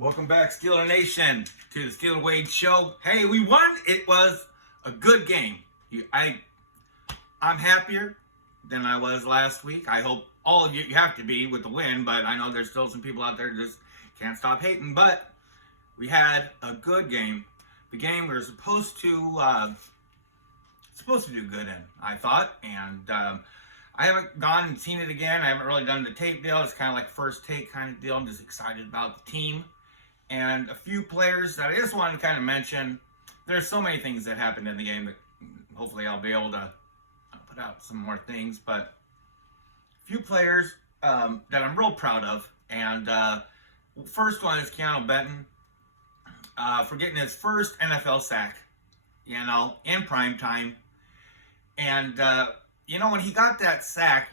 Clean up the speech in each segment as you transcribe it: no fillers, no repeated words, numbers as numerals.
Welcome back, Steeler Nation, to the SteelerWadeShow. Hey, we won. It was a good game. I'm happier than I was last week. I hope all of you have to be with the win, but I know there's still some people out there just can't stop hating. But we had a good game. The game we were supposed to do good in, I thought, and I haven't gone and seen it again. I haven't really done the tape deal. It's kind of like first take kind of deal. I'm just excited about the team. And a few players that I just wanted to kind of mention. There's so many things that happened in the game that hopefully I'll be able to put out some more things. But a few players that I'm real proud of. And first one is Keeanu Benton for getting his first NFL sack, in prime time. And, when he got that sack,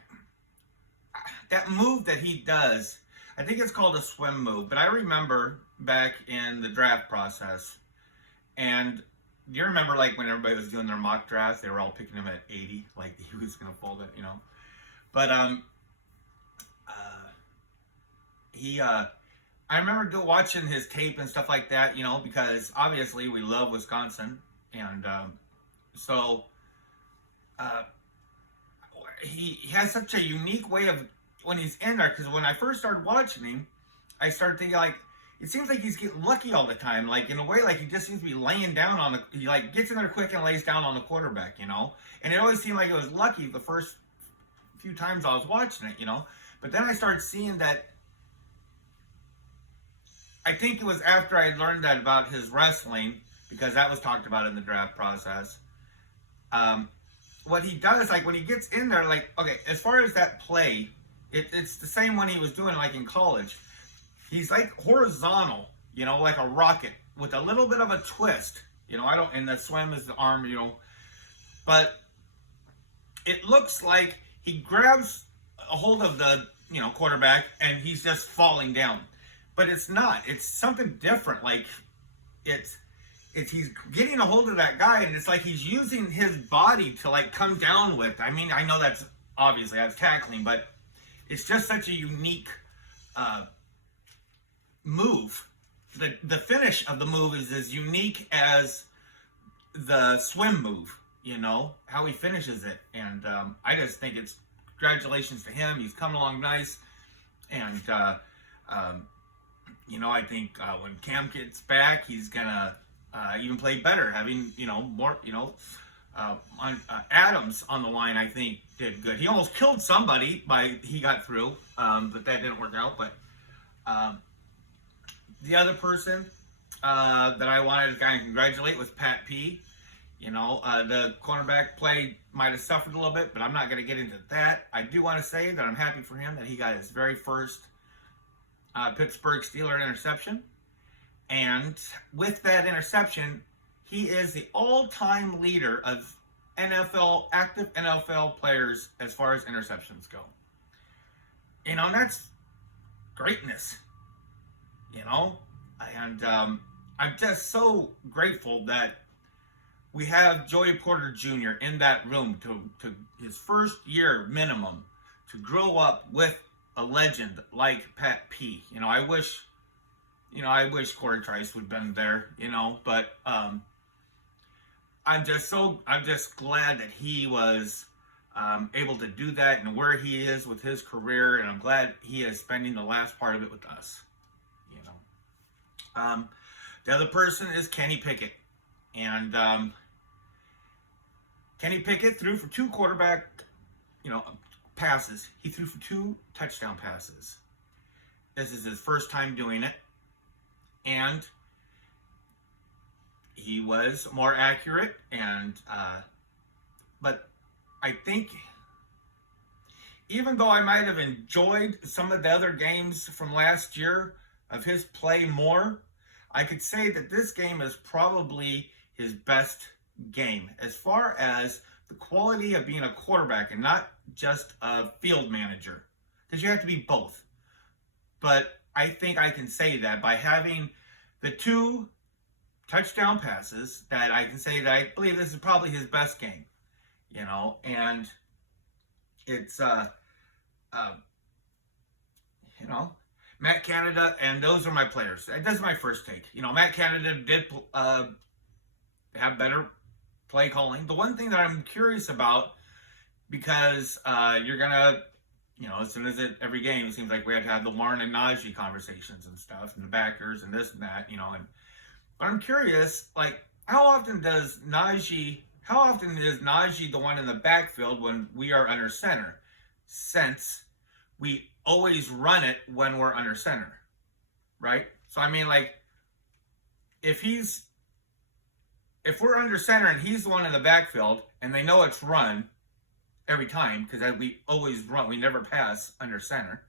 that move that he does, I think it's called a swim move, but I remember back in the draft process, and do you remember like when everybody was doing their mock drafts, they were all picking him at 80, like he was going to fold it, But I remember watching his tape and stuff like that, because obviously we love Wisconsin, and he has such a unique way of when he's in there, because when I first started watching him, I started thinking, like, it seems like he's getting lucky all the time, like, in a way, like, he just seems to be laying down he, like, gets in there quick and lays down on the quarterback, and it always seemed like it was lucky the first few times I was watching it, but then I started seeing that, I think it was after I learned that about his wrestling, because that was talked about in the draft process. What he does, like, when he gets in there, like, okay, as far as that play, it's the same one he was doing, like, in college. He's, like, horizontal, like a rocket, with a little bit of a twist, and the swim is the arm, but it looks like he grabs a hold of the, quarterback, and he's just falling down. But it's not. It's something different. Like, it's he's getting a hold of that guy, and it's like he's using his body to, like, come down with. I mean, I know that's tackling, but it's just such a unique move. The finish of the move is as unique as the swim move, how he finishes it. And I just think it's congratulations to him. He's coming along nice. And, I think when Cam gets back, he's going to even play better, having, more, Adams on the line, I think, did good. He almost killed somebody he got through, but that didn't work out. But the other person that I wanted to kind of congratulate was Pat P. The cornerback play might have suffered a little bit, but I'm not going to get into that. I do want to say that I'm happy for him that he got his very first Pittsburgh Steelers interception. And with that interception, he is the all-time leader of active NFL players as far as interceptions go. And that's greatness, And I'm just so grateful that we have Joey Porter Jr. in that room to his first year minimum to grow up with a legend like Pat P. I wish Corey Trice would have been there, but I'm just glad that he was able to do that and where he is with his career, and I'm glad he is spending the last part of it with us, The other person is Kenny Pickett, and Kenny Pickett threw for 2 quarterback, passes. He threw for 2 touchdown passes. This is his first time doing it. And he was more accurate, but I think even though I might have enjoyed some of the other games from last year of his play more, I could say that this game is probably his best game as far as the quality of being a quarterback and not just a field manager, because you have to be both. But I think I can say that by having the 2 touchdown passes, that I can say that I believe this is probably his best game, and it's, Matt Canada, and those are my players. That's my first take. Matt Canada did have better play calling. The one thing that I'm curious about, because you're gonna, as soon as every game, it seems like we had to have the Warren and Najee conversations and stuff, and the backers and this and that, but I'm curious, like, how often is Najee the one in the backfield when we are under center? Since we always run it when we're under center, right? So I mean, like, if we're under center and he's the one in the backfield and they know it's run every time, because we always run, we never pass under center,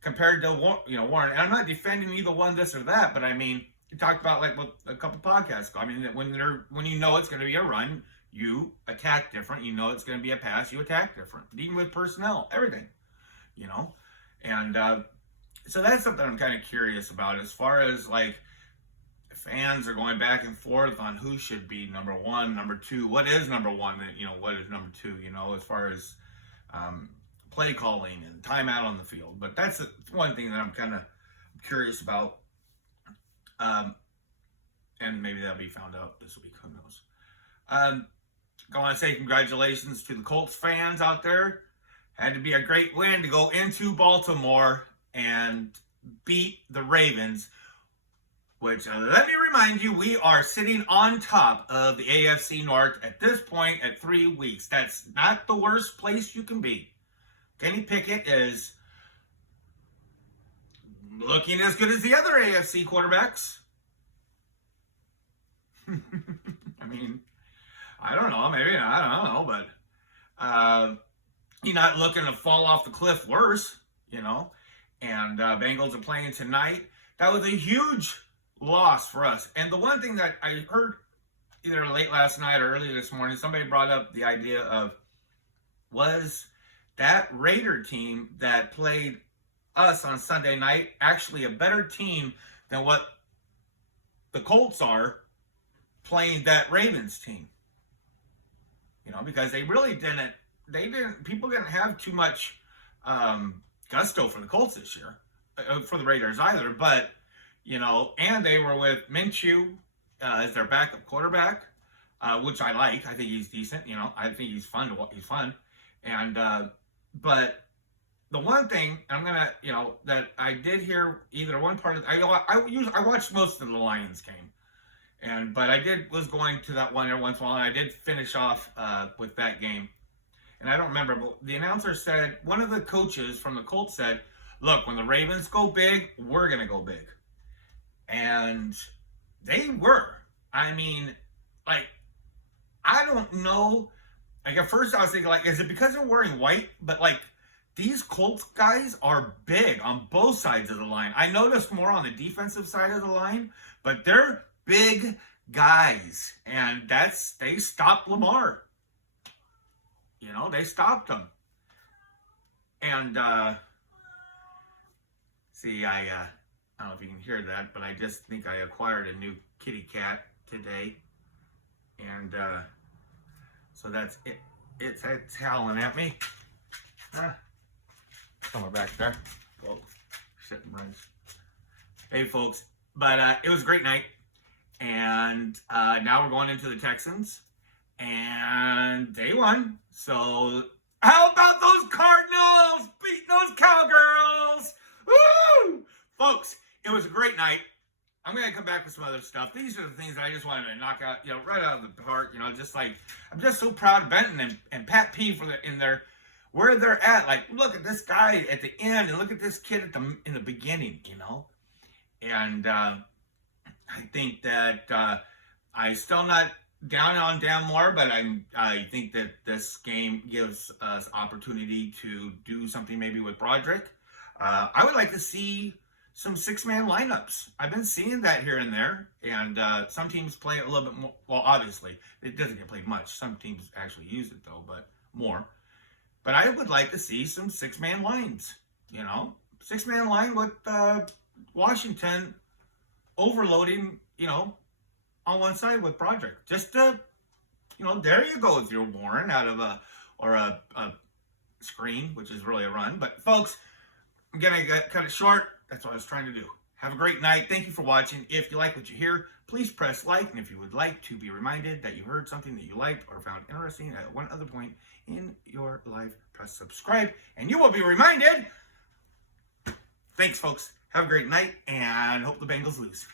compared to Warren. And I'm not defending either one, this or that, but I mean, you talked about, like, with a couple podcasts ago. I mean, when you know it's going to be a run, you attack different. You know it's going to be a pass, you attack different. Even with personnel, everything, and so that's something I'm kind of curious about, as far as, like, fans are going back and forth on who should be number one, number two. What is number one? What is number two? As far as play calling and timeout on the field. But that's one thing that I'm kind of curious about. And maybe that'll be found out this week. Who knows? I want to say congratulations to the Colts fans out there. Had to be a great win to go into Baltimore and beat the Ravens, which, let me remind you, we are sitting on top of the AFC North at this point at 3 weeks. That's not the worst place you can be. Kenny Pickett is looking as good as the other AFC quarterbacks. I mean, I don't know, maybe, I don't know, but he's not looking to fall off the cliff worse, and Bengals are playing tonight. That was a huge loss for us. And the one thing that I heard either late last night or early this morning, somebody brought up the idea of, was that Raider team that played us on Sunday night actually a better team than what the Colts are playing that Ravens team? Because they really didn't, people didn't have too much gusto for the Colts this year, for the Raiders either, but, and they were with Minshew as their backup quarterback, which I like. I think he's decent, I think he's fun to watch. He's fun. And, but the one thing I'm going to, that I did hear either one part of, I watched most of the Lions game, but I was going to that one every once in a while, and I did finish off with that game. And I don't remember, but the announcer said, one of the coaches from the Colts said, look, when the Ravens go big, we're going to go big. And they were. I mean, like, I don't know. Like, at first I was thinking, like, is it because they're wearing white? But, like, these Colts guys are big on both sides of the line. I noticed more on the defensive side of the line, but they're big guys. And they stopped Lamar. They stopped him. And, see, I don't know if you can hear that, but I just think I acquired a new kitty cat today. And, so that's it. It's howling at me. Somewhere back there. Whoa. Sitting right. Hey, folks. But, it was a great night. And, now we're going into the Texans. And they won. So, how about those Cardinals beating those Cowgirls? Woo! Folks, it was a great night. I'm going to come back with some other stuff. These are the things that I just wanted to knock out, right out of the park. Just like, I'm just so proud of Benton and Pat P where they're at. Like, look at this guy at the end, and look at this kid in the beginning, And I think that I still not down on Dan Moore, but I think that this game gives us opportunity to do something maybe with Broderick. I would like to see some 6-man lineups. I've been seeing that here and there, and some teams play it a little bit more. Well, obviously, it doesn't get played much. Some teams actually use it, though, but more. But I would like to see some 6-man lines, 6-man line with Washington overloading, on one side with Broderick. Just to, there you go with your Warren out of a screen, which is really a run. But, folks, I'm going to cut it short. That's what I was trying to do. Have a great night. Thank you for watching. If you like what you hear, please press like. And if you would like to be reminded that you heard something that you liked or found interesting at one other point in your life, press subscribe and you will be reminded. Thanks, folks. Have a great night and hope the Bengals lose.